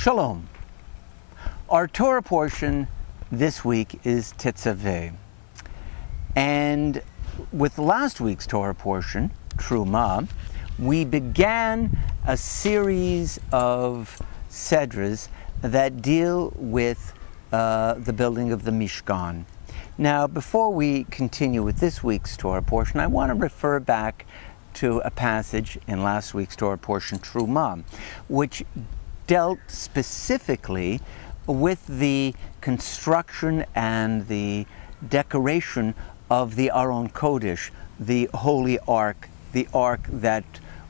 Shalom. Our Torah portion this week is Tetzaveh. And with last week's Torah portion, Truma, we began a series of sedras that deal with the building of the Mishkan. Now, before we continue with this week's Torah portion, I want to refer back to a passage in last week's Torah portion, Truma, which dealt specifically with the construction and the decoration of the Aron Kodesh, the Holy Ark, the Ark that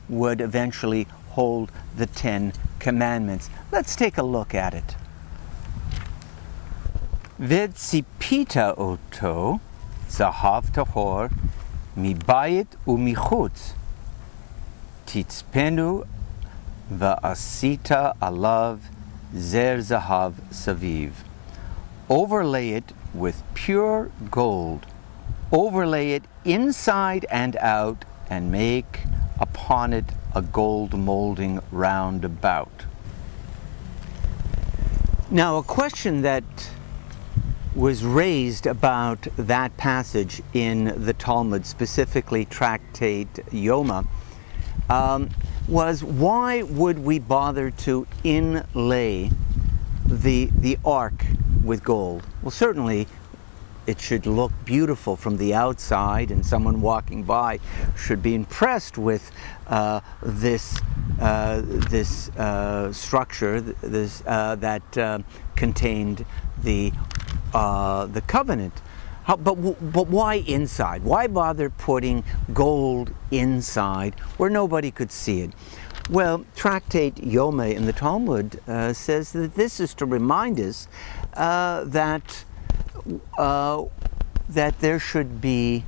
would eventually hold the 10 Commandments. Let's take a look at it. V'tzipita oto, zahav tahor, mibayit umichutz, titzpenu va'asita alav zer zahav saviv. Overlay it with pure gold. Overlay it inside and out, and make upon it a gold molding round about. Now, a question that was raised about that passage in the Talmud, specifically Tractate Yoma, was why would we bother to inlay the ark with gold? Well, certainly it should look beautiful from the outside, and someone walking by should be impressed with this structure that contained the covenant. But why inside? Why bother putting gold inside where nobody could see it? Well, Tractate Yoma in the Talmud says that this is to remind us that there should be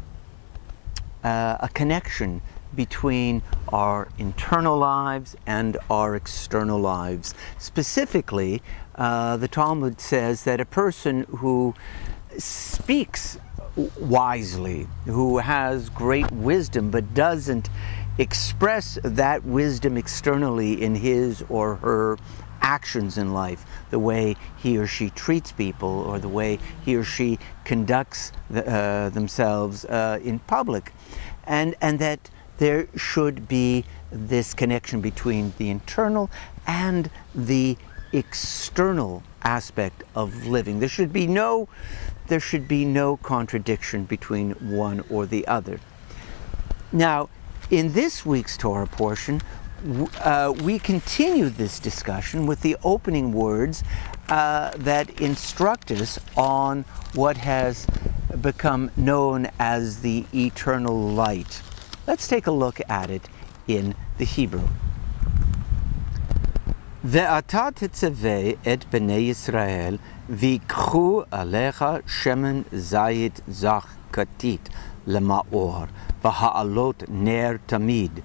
a connection between our internal lives and our external lives. Specifically, the Talmud says that a person who speaks wisely, who has great wisdom, but doesn't express that wisdom externally in his or her actions in life, the way he or she treats people, or the way he or she conducts themselves in public, and that there should be this connection between the internal and the external aspect of living. There should be no contradiction between one or the other. Now, in this week's Torah portion, we continue this discussion with the opening words that instruct us on what has become known as the eternal light. Let's take a look at it in the Hebrew. Ve'ata tetzaveh et bnei Yisrael v'ikchu alecha shemen zayit zach katit lema'or v'ha'alot ner tamid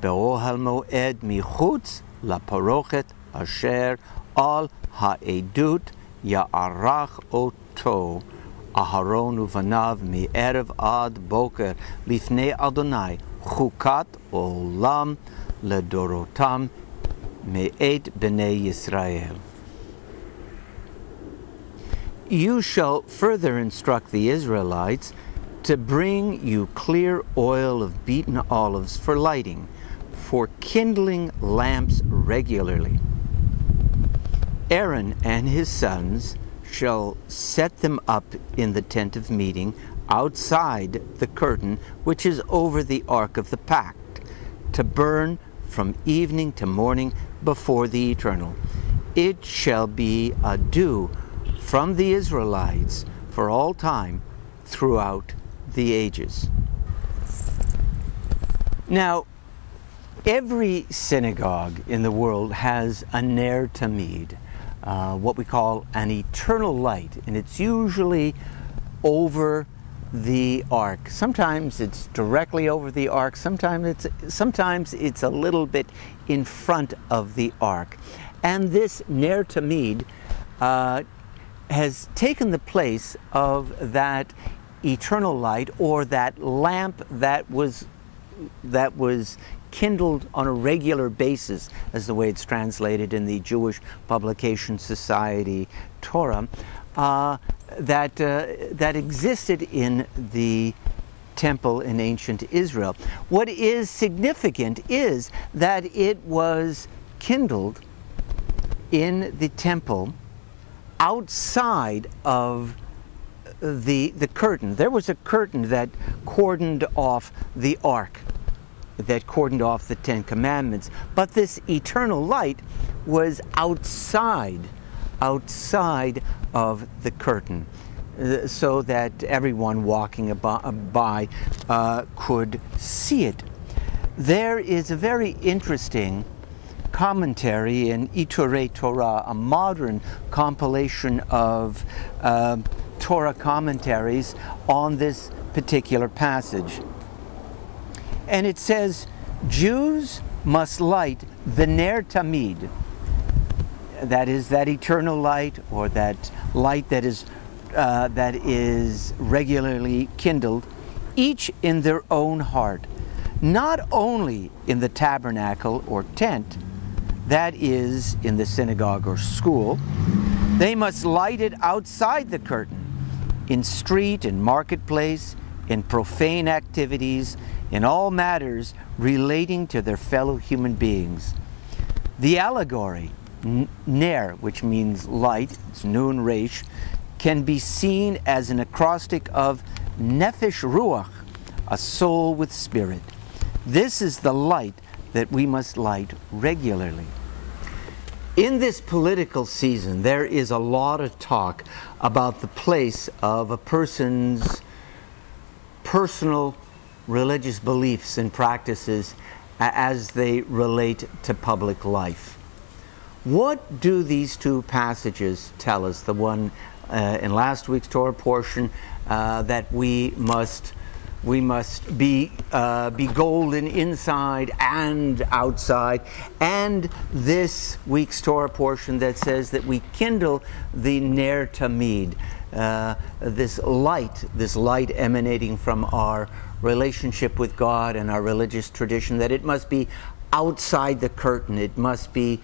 be'ohel moed michutz laparochet asher al ha'edut ya'arach oto Aharon uvanav mi'erev ad boker lifnei Adonai chukat olam ledorotam me'et bnei Yisrael. You shall further instruct the Israelites to bring you clear oil of beaten olives for lighting, for kindling lamps regularly. Aaron and his sons shall set them up in the tent of meeting outside the curtain which is over the ark of the pact, to burn from evening to morning before the Eternal. It shall be a dew from the Israelites for all time throughout the ages. Now, every synagogue in the world has a ner tamid, what we call an eternal light, and it's usually over the ark. Sometimes it's directly over the ark, sometimes it's a little bit in front of the ark. And this ner tamid has taken the place of that eternal light, or that lamp that was kindled on a regular basis, as the way it's translated in the Jewish Publication Society Torah, that existed in the temple in ancient Israel. What is significant is that it was kindled in the temple outside of the curtain. There was a curtain that cordoned off the ark, that cordoned off the Ten Commandments, but this eternal light was outside of the curtain, so that everyone walking by could see it. There is a very interesting commentary in Iturei Torah, a modern compilation of Torah commentaries on this particular passage. And it says, Jews must light the Ner Tamid, that is, that eternal light, or that light that is regularly kindled, each in their own heart, not only in the tabernacle or tent, that is, in the synagogue or school. They must light it outside the curtain, in street and marketplace, in profane activities, in all matters relating to their fellow human beings. The allegory, Ner, which means light, it's Nun Resh, can be seen as an acrostic of Nefesh Ruach, a soul with spirit. This is the light that we must light regularly. In this political season, there is a lot of talk about the place of a person's personal religious beliefs and practices as they relate to public life. What do these two passages tell us? The one in last week's Torah portion that we must be golden inside and outside, and this week's Torah portion that says that we kindle the Ner Tamid, this light emanating from our relationship with God and our religious tradition, that it must be outside the curtain. It must be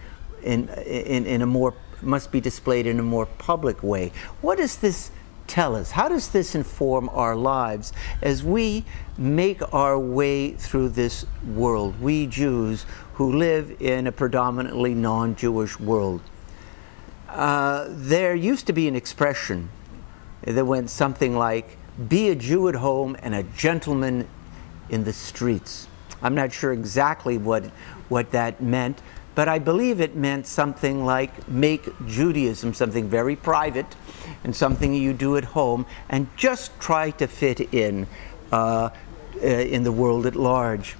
must be displayed in a more public way. What does this tell us? How does this inform our lives as we make our way through this world, we Jews who live in a predominantly non-Jewish world? There used to be an expression that went something like, be a Jew at home and a gentleman in the streets. I'm not sure exactly what that meant, but I believe it meant something like make Judaism something very private and something you do at home, and just try to fit in the world at large.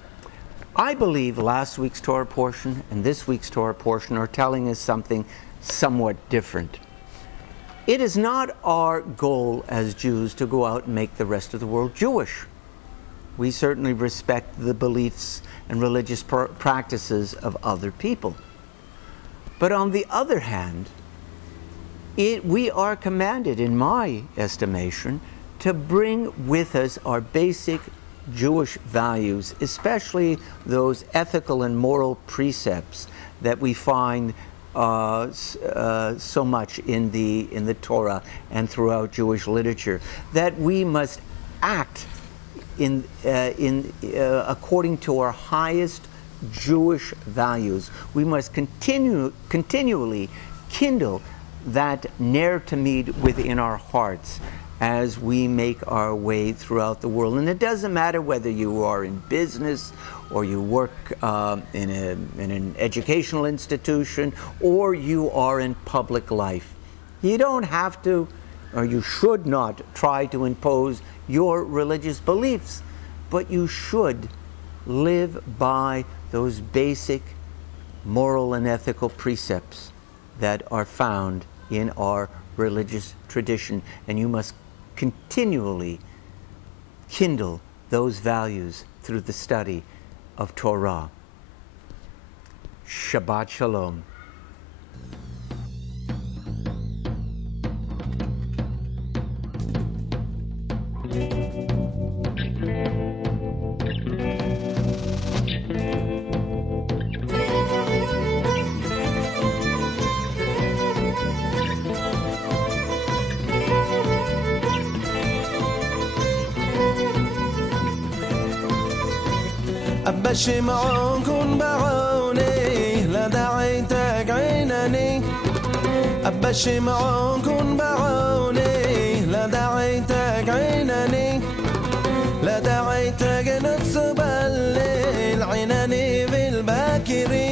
I believe last week's Torah portion and this week's Torah portion are telling us something somewhat different. It is not our goal as Jews to go out and make the rest of the world Jewish. We certainly respect the beliefs and religious practices of other people. But on the other hand, we are commanded, in my estimation, to bring with us our basic Jewish values, especially those ethical and moral precepts that we find so much in the Torah and throughout Jewish literature, that we must act according to our highest Jewish values. We must continually kindle that Ner Tamid within our hearts as we make our way throughout the world. And it doesn't matter whether you are in business, or you work in an educational institution, or you are in public life. You don't have to, or you should not, try to impose your religious beliefs, but you should live by those basic moral and ethical precepts that are found in our religious tradition, and you must continually kindle those values through the study of Torah. Shabbat Shalom. شمعون كن بعوني لا دعيتك عينني أبا شمعون كن بعوني لا دعيتك عينني لا دعيتك نفس بالليل عينني بالباكرين